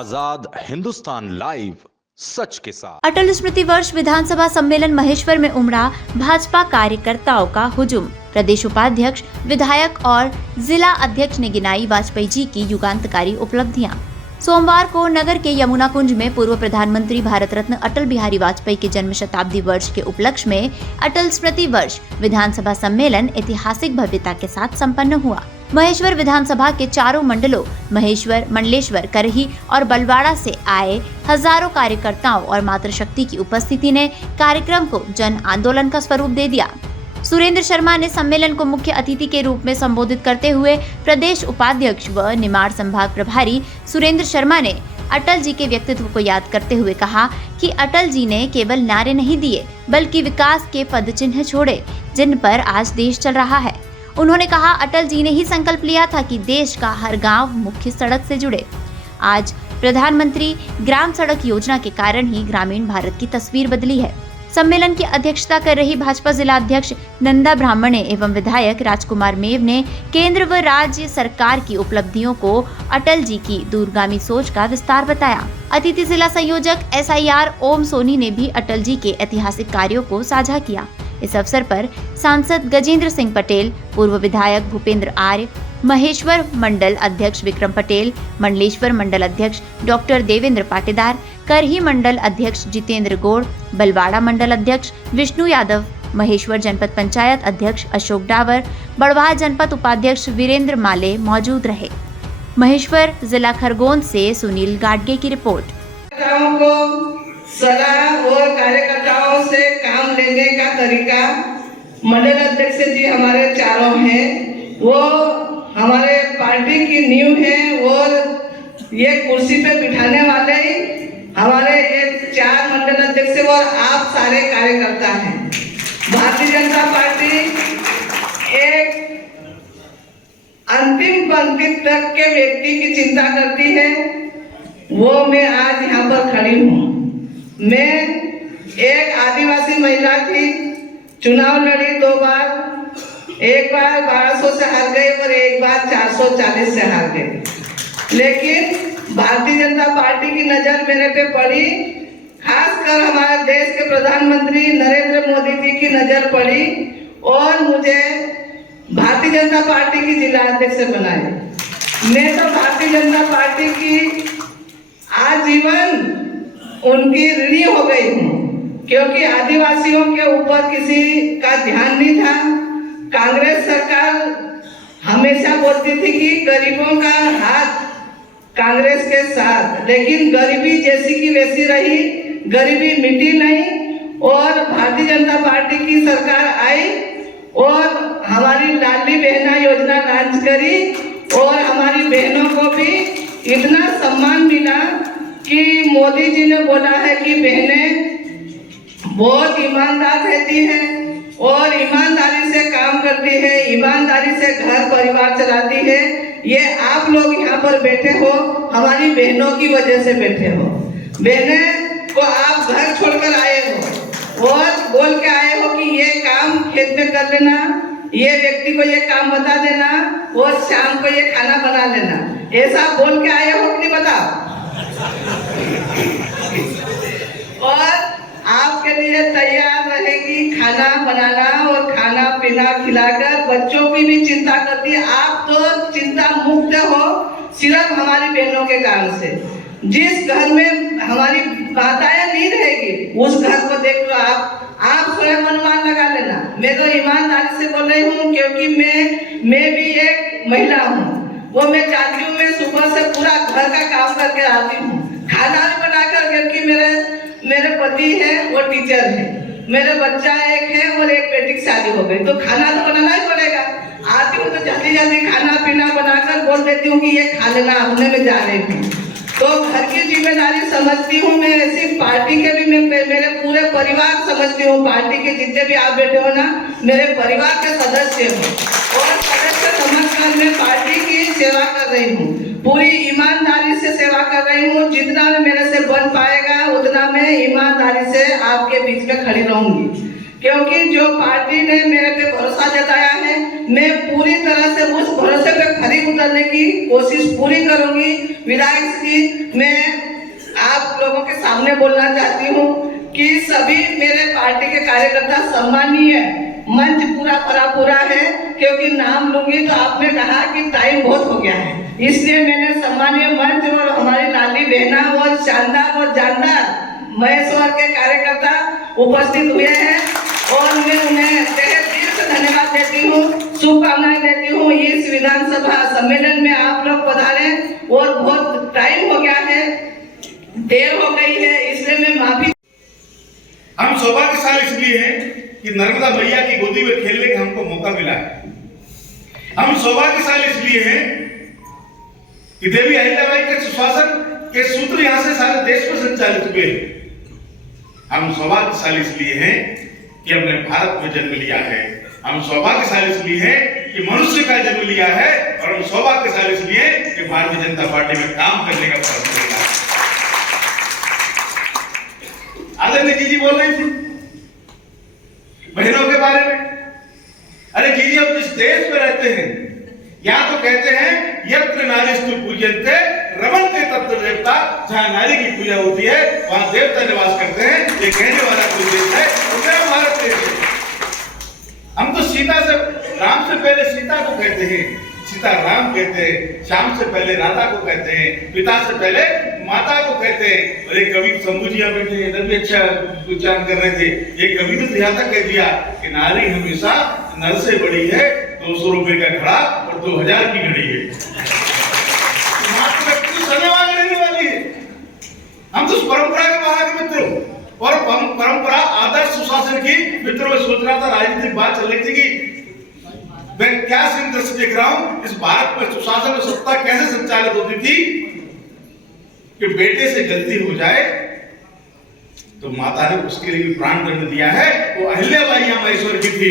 आजाद Hindustan live, सच के साथ। अटल स्मृति वर्ष विधानसभा सम्मेलन महेश्वर में उमड़ा भाजपा कार्यकर्ताओं का हुजूम। प्रदेश उपाध्यक्ष, विधायक और जिला अध्यक्ष ने गिनाई वाजपेयी जी की युगांतकारी उपलब्धियां। सोमवार को नगर के यमुना कुंज में पूर्व प्रधानमंत्री भारत रत्न अटल बिहारी वाजपेयी के जन्म शताब्दी वर्ष के उपलक्ष्य में अटल स्मृति वर्ष विधानसभा सम्मेलन ऐतिहासिक भव्यता के साथ संपन्न हुआ। महेश्वर विधानसभा के चारों मंडलों महेश्वर, मंडलेश्वर, करही और बलवाड़ा से आए हजारों कार्यकर्ताओं और मातृशक्ति की उपस्थिति ने कार्यक्रम को जन आंदोलन का स्वरूप दे दिया। सुरेंद्र शर्मा ने सम्मेलन को मुख्य अतिथि के रूप में संबोधित करते हुए प्रदेश उपाध्यक्ष व निमाड़ संभाग प्रभारी सुरेंद्र शर्मा ने अटल जी के व्यक्तित्व को याद करते हुए कहा कि अटल जी ने केवल नारे नहीं दिए बल्कि विकास के पदचिन्ह छोड़े, जिन पर आज देश चल रहा है। उन्होंने कहा, अटल जी ने ही संकल्प लिया था कि देश का हर गांव मुख्य सड़क से जुड़े। आज प्रधानमंत्री ग्राम सड़क योजना के कारण ही ग्रामीण भारत की तस्वीर बदली है। सम्मेलन की अध्यक्षता कर रही भाजपा जिला अध्यक्ष नंदा ब्राह्मणे एवं विधायक राजकुमार मेव ने केंद्र व राज्य सरकार की उपलब्धियों को अटल जी की दूरगामी सोच का विस्तार बताया। अतिथि जिला संयोजक SIR ओम सोनी ने भी अटल जी के ऐतिहासिक कार्यों को साझा किया। इस अवसर पर सांसद गजेंद्र सिंह पटेल, पूर्व विधायक भूपेंद्र आर्य, महेश्वर मंडल अध्यक्ष विक्रम पटेल, मंडलेश्वर मंडल अध्यक्ष डॉक्टर देवेंद्र पाटीदार, करही मंडल अध्यक्ष जितेंद्र गौड़, बलवाड़ा मंडल अध्यक्ष विष्णु यादव, महेश्वर जनपद पंचायत अध्यक्ष अशोक डावर, बड़वाह जनपद उपाध्यक्ष वीरेंद्र माले मौजूद रहे। महेश्वर जिला खरगोन से सुनील गाडगे की रिपोर्ट। सलाह और कार्यकर्ताओं से काम लेने का तरीका, मंडल अध्यक्ष जी हमारे चारों हैं, वो हमारे पार्टी की नींव है और ये कुर्सी पे बिठाने वाले हमारे ये 4 मंडल अध्यक्ष और आप सारे कार्यकर्ता हैं। भारतीय जनता पार्टी एक अंतिम पंक्ति तक के व्यक्ति की चिंता करती है, वो मैं आज यहाँ पर खड़ी हूँ। मैं एक आदिवासी महिला थी, चुनाव लड़ी 2 बार, एक बार 1200 से हार गए और एक बार 440 से हार गए। लेकिन भारतीय जनता पार्टी की नजर मेरे पे पड़ी, खासकर हमारे देश के प्रधानमंत्री नरेंद्र मोदी जी की नजर पड़ी और मुझे भारतीय जनता पार्टी की जिला अध्यक्ष बनाया। मैं तो भारतीय जनता पार्टी की आजीवन उनकी ऋणी हो गई हूँ, क्योंकि आदिवासियों के ऊपर किसी का ध्यान नहीं था। कांग्रेस सरकार हमेशा बोलती थी कि गरीबों का हाथ कांग्रेस के साथ, लेकिन गरीबी जैसी की वैसी रही, गरीबी मिटी नहीं। और भारतीय जनता पार्टी की सरकार आई और हमारी लाडली बहना योजना लॉन्च करी और हमारी बहनों को भी इतना सम्मान मिला कि मोदी जी ने बोला है कि बहनें बहुत ईमानदार रहती हैं और ईमानदारी से काम करती है, ईमानदारी से घर परिवार चलाती है। ये आप लोग यहाँ पर बैठे हो, हमारी बहनों की वजह से बैठे हो। बहनें को आप घर छोड़कर आए हो और बोल के आए हो कि ये काम खेत में कर लेना, ये व्यक्ति को ये काम बता देना और शाम को ये खाना बना लेना, ऐसा बोल के आए हो कि नहीं बताओ। और आपके लिए तैयार रहेगी खाना बनाना और खाना पीना खिलाकर, बच्चों की भी चिंता करती है। आप तो चिंता मुक्त हो सिर्फ हमारी बहनों के कारण से। जिस घर में हमारी माताएं नहीं रहेगी उस घर को देख लो आप स्वयं अनुमान लगा लेना। मैं तो ईमानदारी से बोल रही हूँ, क्योंकि मैं भी एक महिला हूँ। वो मैं चाहती हूँ मैं सुबह से पूरा घर का काम करके आती हूँ, खाना भी बनाकर, क्योंकि मेरे पति है वो टीचर है, मेरे बच्चा एक है और एक बेटी की शादी हो गई, तो खाना तो बनाना ही पड़ेगा। आती हूँ तो जल्दी जल्दी खाना पीना बनाकर बोल देती हूँ कि ये खा लेना, हमने में जा रही हूँ। तो घर की जिम्मेदारी समझती हूँ मैं, ऐसी पार्टी के भी मैं मेरे पूरे परिवार समझती हूँ। पार्टी के जितने भी आप बैठे हो ना, मेरे परिवार के सदस्य हो और सदस्य समझकर मैं पार्टी की सेवा कर रही हूँ, पूरी ईमानदारी से सेवा कर रही हूँ। जितना मेरे से बन पाएगा उतना मैं ईमानदारी से आपके बीच में खड़ी रहूंगी। क्योंकि जो पार्टी ने मेरे पे भरोसा जताया है, मैं पूरी तरह से उस भरोसे पे खरी उतरने की कोशिश पूरी करूंगी। विधायक जी, मैं आप लोगों के सामने बोलना चाहती हूँ कि सभी मेरे पार्टी के कार्यकर्ता सम्मानीय है। मंच पूरा है, क्योंकि नाम लूंगी तो आपने कहा कि टाइम बहुत हो गया है, इसलिए मैंने सम्मानीय मंच और हमारी लाली बहना और शानदार और जानदार महेश्वर के कार्यकर्ता उपस्थित हुए हैं और मैं उन्हें तहे दिल से धन्यवाद देती हूँ, शुभकामनाएं देती हूँ। इस विधानसभा सम्मेलन में आप लोग पधारे और बहुत टाइम हो गया है, देर हो गई है, इसलिए मैं माफी। हम सौभाग्यशाली इसलिए हैं कि नर्मदा मैया की गोदी में खेलने का हमको मौका मिला है। हम सौभाग्यशाली इसलिए हैं कि देवी अहिल्याबाई के सुशासन के सूत्र यहाँ से सारे देश में संचालित हुए हैं। हम सौभाग्यशाली इसलिए हैं कि हमने भारत में जन्म लिया है। हम सौभाग्यशाली इसलिए हैं कि मनुष्य का जन्म लिया है, और हम सौभाग्यशाली इसलिए कि भारतीय जनता पार्टी में काम करने का अवसर मिला। आदरणीय जी बोल रही थी बहनों के बारे में। अरे जी, अब जिस देश में रहते हैं, यहाँ तो कहते हैं यत्र नारीस्तु पूज्यन्ते रमन्ते तत्र देवता। जहाँ नारी की पूजा होती है वहाँ देवता निवास करते हैं। ये कहने वाला कोई देश है तो मेरा भारत देश है। हम तो सीता से, राम से पहले सीता को कहते हैं, सीता राम कहते हैं, श्याम से पहले राधा को कहते हैं, पिता से पहले माता को कहते हैं। और एक कवि शंभू जी यहाँ बैठे इधर भी अच्छा उच्चारण कर रहे थे। एक कवि ने यहाँ तक कह दिया कि नारी हमेशा नर से बड़ी है, 200 रुपए का घड़ा और 2000 की घड़ी है। रहने वाली है। हम तो परंपरा के बाहर के मित्रों और परंपरा आदर्श सुशासन की मित्रों में सोच रहा था, राजनीतिक बात चल रही थी कि मैं क्या सीन दृश्य देख रहा हूं, इस भारत में सुशासन और सत्ता कैसे संचालित होती थी कि बेटे से गलती हो जाए तो माता ने उसके लिए भी प्राण दंड दिया है। वो अहिल्याबाई महेश्वर की थी।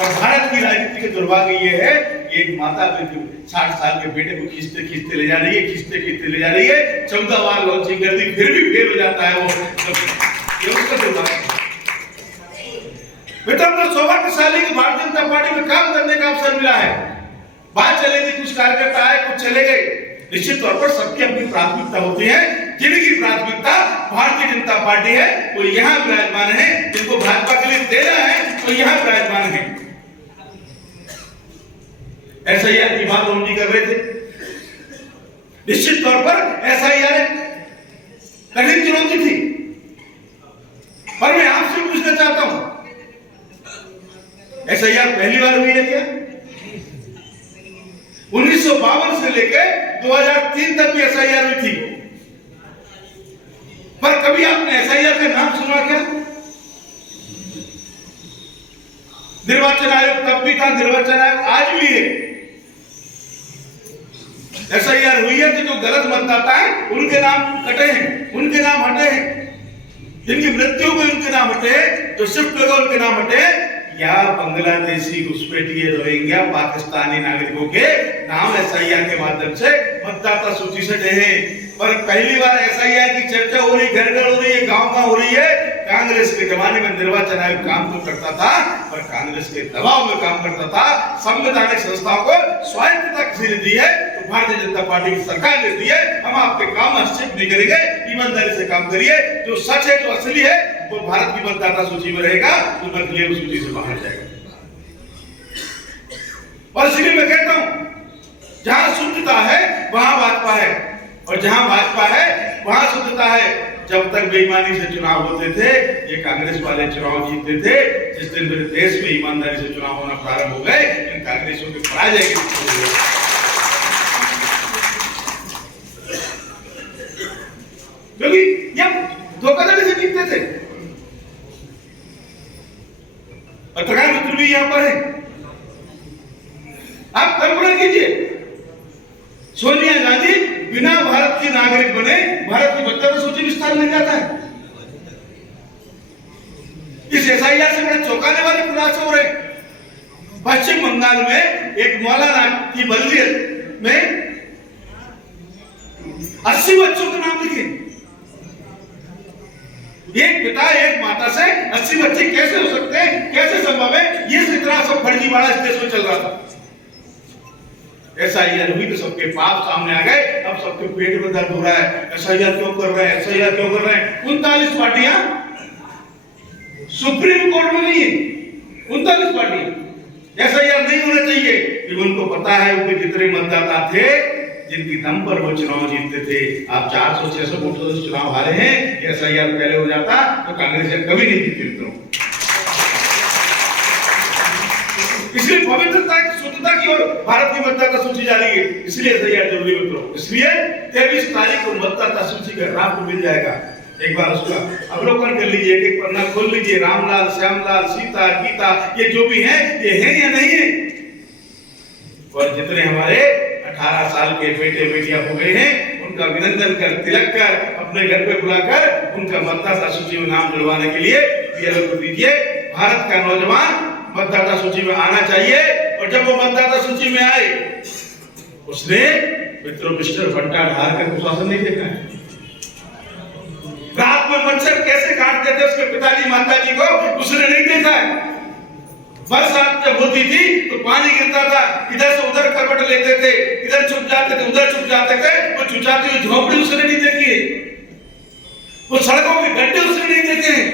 और भारत की राजनीति का दुर्भाग्य ये है, एक माता 60 साल के बेटे को खींचते खींचते ले जा रही है, खींचते खींचते ले जा रही है, 14 बार लॉन्चिंग कर दी, फिर भी फेल हो जाता है वो। ये उसका दुर्भाग्य है। तो सौभाग्यशाली की भारतीय जनता पार्टी में काम करने का अवसर मिला है। बात चलेगी, कुछ कार्यकर्ता आए, कुछ चले गए। निश्चित तौर पर सबकी अपनी प्राथमिकता होती है। जिनकी प्राथमिकता भारतीय जनता पार्टी है वो यहाँ विराजमान है, जिनको भाजपा के लिए देना है तो यहाँ विराजमान है। एसआईआर की बात हम जी कर रहे थे। निश्चित तौर पर एसआईआर कठिन चुनौती थी, पर मैं आपसे पूछना चाहता हूं, एसआईआर पहली बार हुई है क्या? 1952 से लेकर 2003 तक भी एसआईआर हुई थी, पर कभी आपने एसआईआर का नाम सुना क्या? निर्वाचन आयोग तब भी था, निर्वाचन आयोग आज भी है। एसआईआर हुई है तो जो गलत मतदाता है उनके नाम कटे हैं, उनके नाम हटे हैं, जिनकी मृत्यु हुई उनके नाम हटे, जो शिफ्ट हुए उनके नाम हटे, या बांग्लादेशी घुसपैठिए रोहिंग्या पाकिस्तानी नागरिकों के नाम एसआईआर के माध्यम से मतदाता सूची से हटे हैं। पर पहली बार एसआईआर की चर्चा हो रही, घर घर हो रही है, गांव-गांव हो रही है। कांग्रेस के जमाने में निर्वाचन आयोग काम तो करता था, पर कांग्रेस के दबाव में काम करता था। संवैधानिक संस्थाओं को स्वायत्तता किसी ने दी है तो भारतीय जनता पार्टी की सरकार ने दी है। हम आपके काम हस्तक्षेप नहीं करेंगे, ईमानदारी से काम करिए। जो सच है, जो असली है, वो भारत की मतदाता सूची में रहेगा, जो नकली है सूची से बाहर जाएगा। और इसलिए मैं कहता हूं, जहां शुद्धता है वहां भाजपा है, और जहां भाजपा है वहां शुद्धता है। जब तक बेईमानी से चुनाव होते थे, ये कांग्रेस वाले चुनाव जीतते थे। जिस दिन मेरे देश में ईमानदारी से चुनाव होना प्रारंभ हो गए, इन कांग्रेसियों के पराजय की क्योंकि जब धोखाधड़ी से जीतते थे। पत्रकार मित्र भी यहां पर है, आप कल्पना कीजिए, सोनिया गांधी बिना भारत की नागरिक बने भारत की मतदाता सूची विस्तार नहीं जाता है। इस एसआईआर से बड़े चौंकाने वाले खुलासे हो रहे। पश्चिम बंगाल में एक मौलाना की बल्दियत में 80 बच्चों के नाम लिखे। एक पिता एक माता से 80 बच्चे कैसे हो सकते हैं, कैसे संभव है? ये इतना सब फर्जीवाड़ा इस देश में चल रहा था। एसआईआर हुई तो सबके पाप सामने आ गए, अब सबके पेट में दर्द हो रहा है, एसआईआर क्यों कर रहे हैं, एसआईआर क्यों कर रहे हैं? 39 पार्टियां सुप्रीम कोर्ट में नहीं है, 39 पार्टियां एसआईआर नहीं होना चाहिए, क्योंकि उनको पता है उनके जितने मतदाता थे जिनकी दम पर वो चुनाव जीतते थे। आप 400-600 वोटों से चुनाव हारे हैं, एसआईआर पहले हो जाता तो कांग्रेस कभी नहीं जीती। इसलिए पवित्रता की स्वतंत्रता की ओर भारत की मतदाता सूची जारी है, इसलिए एसआईआर जरूरी मित्रों। इसलिए 23 तारीख को मतदाता सूची का ड्राफ्ट मिल जाएगा, एक बार उसका अवलोकन कर लीजिए, एक पन्ना खोल लीजिए। रामलाल, श्यामलाल, सीता, गीता, ये जो भी है ये है या नहीं है? और जितने हमारे 18 साल के बेटे बेटियां हो गए हैं उनका अभिनंदन कर, तिलक कर, अपने घर पे बुलाकर उनका मतदाता सूची में नाम जुड़वाने के लिए बीएलओ को दीजिए। भारत का नौजवान मतदाता सूची में आना चाहिए, और जब वो मतदाता सूची में आए उसने मित्रों मिस्टर बंटा ढाल का कुशासन नहीं देखा है। रात में मच्छर कैसे काटते थे उसके पिताजी माताजी को उसने नहीं देखा है। बरसात जब होती थी तो पानी गिरता था, इधर से उधर करवट लेते थे, इधर छुप जाते थे, उधर छुप जाते थे, वो चुचाती हुई झोपड़ी उसने नहीं देखी है, वो सड़कों के गड्ढे उसने नहीं देखे हैं।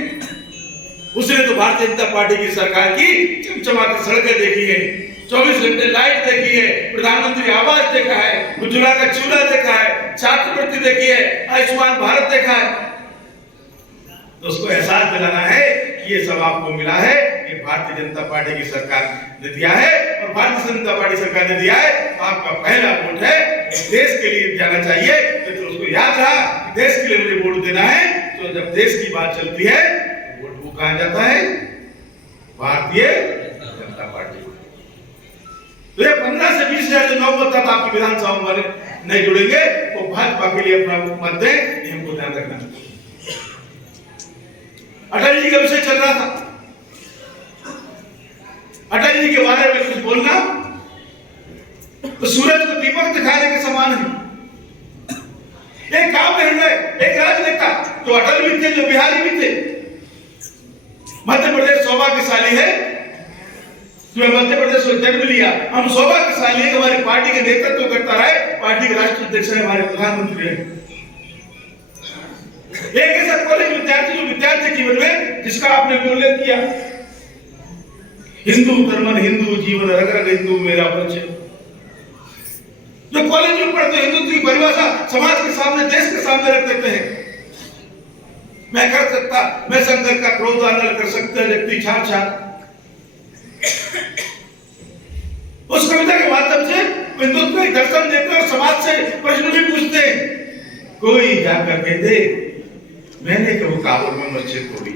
उसने तो भारतीय जनता पार्टी की सरकार की चमचमाती सड़कें देखी है, 24 घंटे लाइट देखी है, प्रधानमंत्री आवास देखा है, उज्ज्वला का चूल्हा देखा है, छात्रवृत्ति देखी है, आयुष्मान भारत देखा है। तो उसको एहसास दिलाना है कि ये सब आपको मिला है, ये भारतीय जनता पार्टी की सरकार ने दिया है, और भारतीय जनता पार्टी सरकार ने दिया है तो आपका पहला वोट है देश के लिए जाना चाहिए। तो उसको याद रहा कि देश के लिए मुझे वोट देना है। तो जब देश की बात चलती है वोट वो कहां जाता है? भारतीय जनता पार्टी। तो ये 15 से 20 हजार जो नौ मतदाता आपकी विधानसभा में नहीं जुड़ेंगे वो भाजपा के लिए अपना मत दें, ये हमको ध्यान रखना। अटल जी का विषय चल रहा था, अटल जी के बारे में कुछ बोलना तो सूरज को दीपक दिखाने के समान है। एक काम निर्णय, एक राजनेता तो अटल भी थे, जो बिहारी भी थे। मध्य प्रदेश सौभाग्यशाली है, तुम्हें मध्य प्रदेश में जन्म लिया। हम सौभाग्यशाली है, हमारी पार्टी के नेतृत्व करता रहे, पार्टी के राष्ट्रीय अध्यक्ष है, हमारे प्रधानमंत्री है। एक ऐसा कॉलेज विद्यार्थी जो विद्यार्थी जीवन में जिसका आपने उल्लेख किया, हिंदू धर्म हिंदू जीवन रग रग हिंदू मेरा परिचय, जो कॉलेज में पढ़ते हिंदुत्व की परिभाषा समाज के सामने, देश के सामने रख देते हैं। मैं कर सकता, मैं शंकर का क्रोध आंदोलन कर सकता है व्यक्ति छाप छाप। उस कविता के माध्यम से हिंदुत्व का दर्शन देते हैं और समाज से प्रश्न भी पूछते हैं। कोई जाकर कहते मैंने कभी काबुल में मस्जिद तोड़ी,